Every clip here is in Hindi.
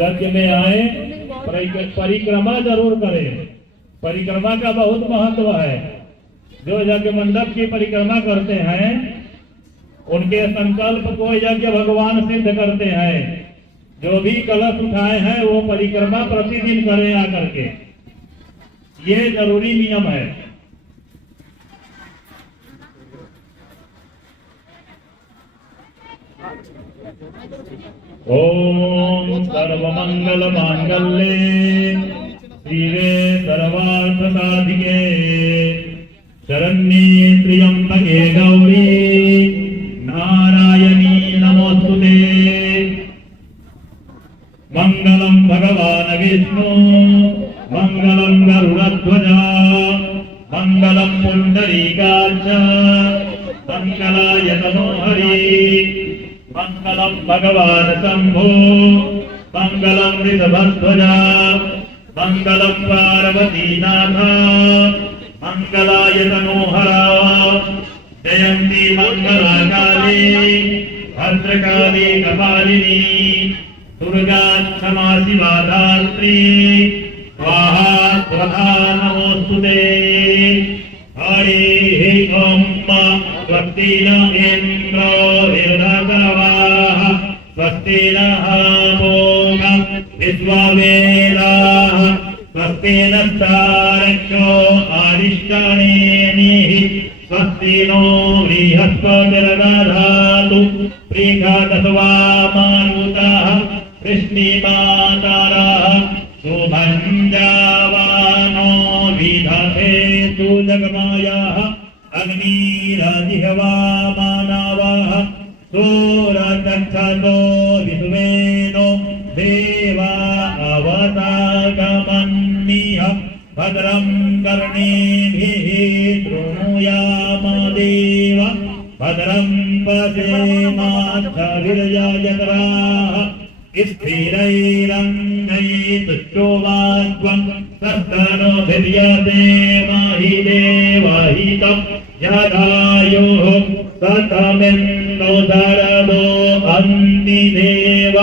यज्ञ में आए, परिक्रमा जरूर करें। परिक्रमा का बहुत महत्व है। जो यज्ञ मंडप की परिक्रमा करते हैं उनके संकल्प को यज्ञ भगवान सिद्ध करते हैं। जो भी कलश उठाए हैं वो परिक्रमा प्रतिदिन करें आकर के, ये जरूरी नियम है। ओम सर्वमंगल मांगल्ये शिवे सर्वार्थ साधिके शरण्ये त्र्यंबके गौरी नारायणी नमोस्तुते। मंगलम भगवान विष्णु मंगलम गरुड़ध्वज मंगलम पुंडरीकाक्ष मंगलाय तनोहरि मंगलम भगवान शंभो मंगलम ऋषभध्वज मंगलम पार्वतीनाथ मंगलाय तनोहरा। जयंती मंगला काली भद्रकाली कपालिनी दुर्गा क्षमा शिवा धात्री स्वाहा स्वधा नमोस्तुते। हरि ओम स्वस्ति न इंद्रो हिरण्यगर्भाः स्वस्ति नः पूषा विश्ववेदाः स्वस्ति नस्तारक्षो अरिष्टनेमिः स्वस्ति नो बृहस्पतिर्दधातु प्रीघातस्वा मारुतः वृष्णिमातरः शुभञ्जावानो विदधेतु जगमायः अग्निरजिह्वा मानवः सूरचक्षसो विश्वेनो देवा अवतागमन्निः भद्रं कर्णेभिः शृणुयाम देव भद्रं पश्येमाक्षभिर्यजत्राः स्थिरैरङ्गैस्तुष्टुवाग्वं सस्तनो धिर्यते महि देवहितं यदायुः सतमिन्दो शरदो अन्तिदेव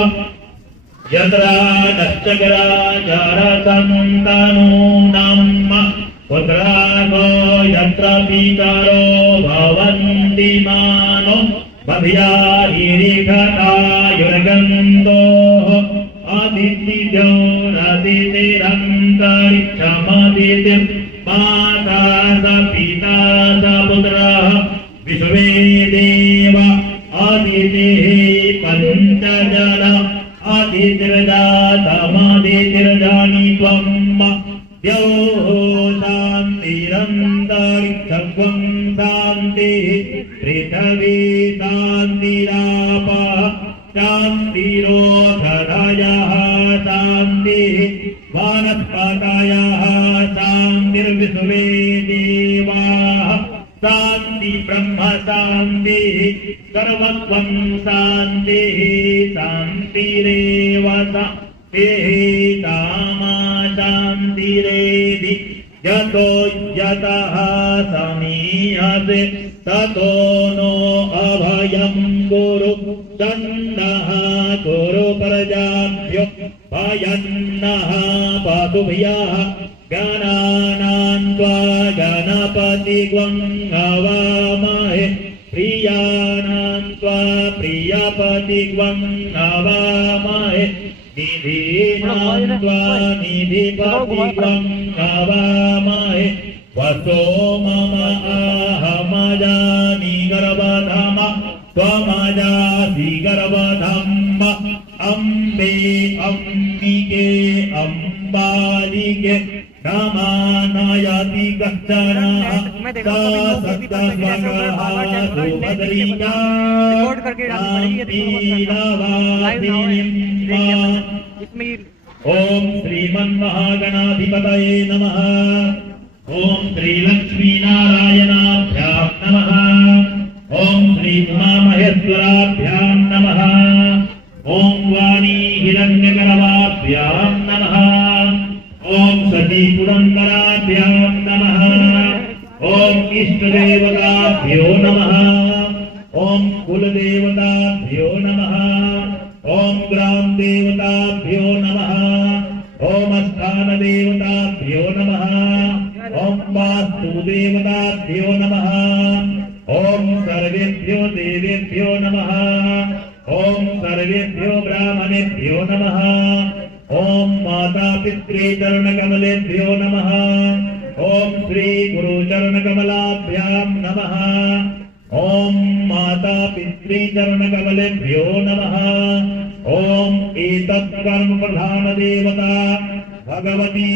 यत्रा नश्चकराचारसन्तनूनाम् पुत्रागो यत्र पितरो भवन्ति मानो भव्याहिरिघटायुर्गन्धोः आदित्यो रदितिरन्तरिक्षमदितिं माता स पिता स पुत्रः विश्वे देव आदितिः पञ्चजन आदितिर्जातमदितिर्जानि त्वं द्यौः शान्तिरन्तरिक्षं शान्तिः पृथिवी शान्तिरापः शान्तिरोषधयः शान्तिः वनस्पतयः शान्तिर्विश्वे देवाः शान्ति ब्रह्म शान्तिः सर्वत्वं शान्तिः शान्तिरेव शान्तिः शान्तिरेधि यतो यतः समीहते ततो नो अभयं कुरु तन्नः कुरु प्रजाभ्यो भयन्नः पशुभ्यः गणानां त्वा गणपतिग्वं हवामहे प्रियाणां त्वा प्रियपतिग्वं हवामहे निधीनां त्वा निधिपतिग्वं हवामहे वसो मम अहमजामि गर्भधाम त्वमजासि गर्भधाम अम्बे अम्बिके अम्बालिके नमानयति कश्चन सा सप्तस्वरः सुभद्रिका ओम श्रीमन्महागणाधिपतये नमः। ओम श्रीलक्ष्मीनारायणाभ्यां नमः। ओम श्रीमहेश्वराभ्यां नमः। ओम वाणी हिरण्यगर्भाभ्यां नमः। ओम सती पुरंदराभ्यां नमः। ओम इष्टदेवताभ्यो नमः। ओम कुलदेवताभ्यो नमः। ओम ग्राम देवताभ्यो देवताभ्यो नमः। ओम स्थान देवताभ्यो नमः। ओम वास्तु देवताभ्यो नमः। ओम सर्वेभ्यो देवेभ्यो नमः। ओम सर्वेभ्यो ब्राह्मणेभ्यो नमः। ओम माता पितृ चरण कमलेभ्यो नमः। ओम श्री गुरु चरण कमलाभ्यां नमः। ओम माता पितृ चरण कमलेभ्यो नमः। ओम एतत् कर्म प्रधान देवता भगवती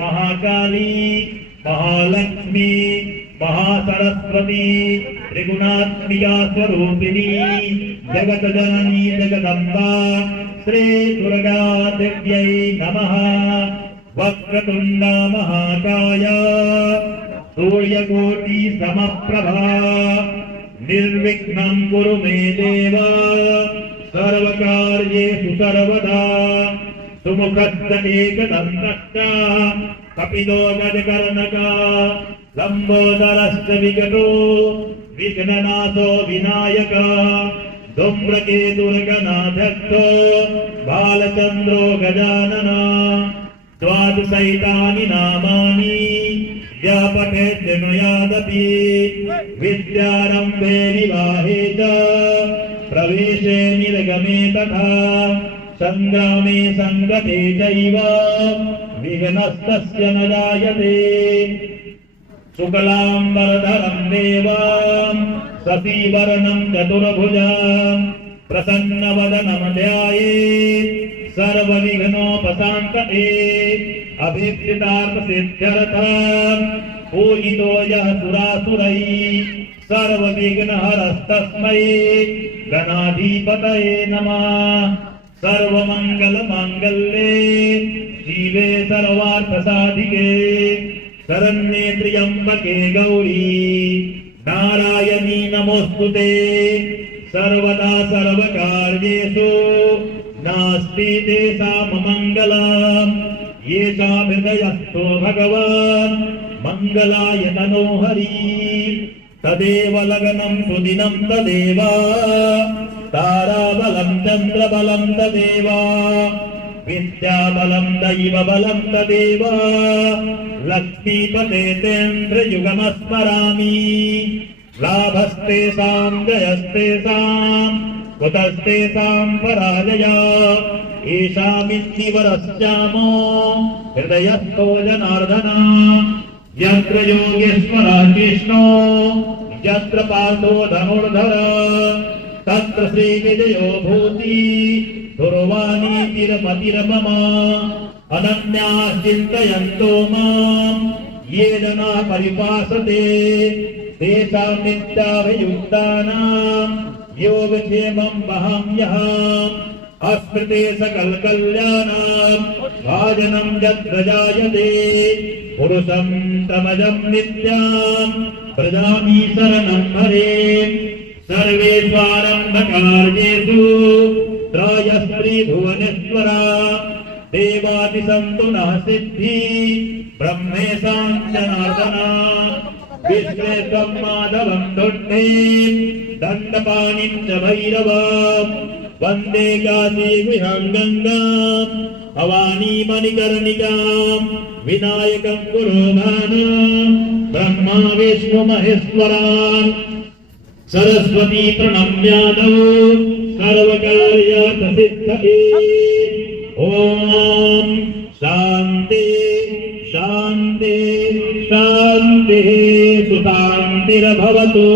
महाकाली महालक्ष्मी महासरस्वती त्रिगुणात्मिका स्वरूपिणी जगत जननी जगदम्बा श्री दुर्गा देव्यै नमः। वक्रतुंड महाकाय सूर्यकोटि समप्रभा निर्विघ्नं कुरु मे देव सर्वकार्येषु सर्वदा। सुमुखश्च एकदन्तश्च कपिलो गजकर्णका लंबोदरश्च विकटो विघ्ननाथो विनायक धूम्रकेतुर्गणाध्यक्षो बालचन्द्रो गजानन। द्वादशैतानि नामानि या पठेत् शृणुयादपि विद्यारम्भे विवाहे च प्रवेशे निर्गमे तथा संग्रामे संगते चैव विघ्नस्तस्य न जायते। शुक्लाम्बरधरं देवां शशिवर्णं चतुर्भुजां प्रसन्नवदनं ध्यायेत् सर्वविघ्नोपशान्तये। अभीप्सितार्थसिद्ध्यर्थं पूजितो यः सुरासुरैः सर्वविघ्नहरस्तस्मै गणाधिपतये नमः। सर्वमङ्गलमाङ्गल्ये शिवे सर्वार्थसाधिके शरण्ये त्र्यम्बके गौरी नारायणी नमोस्तुते। सर्वदा सर्वकार्येषु नास्ति तेषां मङ्गलम्। येषां हृदयस्थो भगवान् मङ्गलाय तनोहरि। तदेव लग्नं सुदिनं तदेव ताराबलं चन्द्रबलं तदेव विद्याबलं दैवबलं तदेव लक्ष्मीपते तेन्द्रयुगमस्मरामि। लाभस्तेषां जयस्तेषां कुतस्तेषां पराजया। ईशामिन्निवरस्यामो हृदयस्थो जनार्दन। यत्र योगेश्वरः कृष्णो यत्र पार्थो धनुर्धर तत्र श्रीविजयो भूति दुर्वाणीतिर्मतिर्मम। अनन्याः चिन्तयन्तो मां ये जनाः परिपासते तेषां नित्याभियुक्तानां योगक्षेमं वहाम्यहम्। अस्मृते सकलकल्याणां भाजनं यत्र जायते पुरुषं तमजं नित्यां प्रजामि शरणं हरे। सर्वेष्वारम्भकार्येषु त्रयस्त्रिभुवनेश्वरा देवादिसन्तु नः सिद्धि ब्रह्मेशां जनार्दन। विश्वेश्वं माधवं दण्डीं दण्डपाणिं च भैरवम् वन्दे काशीगुहां गङ्गाम् भवानी मणिकर्णिकां विनायकं पुरोधानं ब्रह्मा विष्णु महेश्वरान् सरस्वती प्रणम्यादौ सर्वकार्यार्थसिद्धये। ओम शांति शांति शांति सुशान्तिर्भवतु।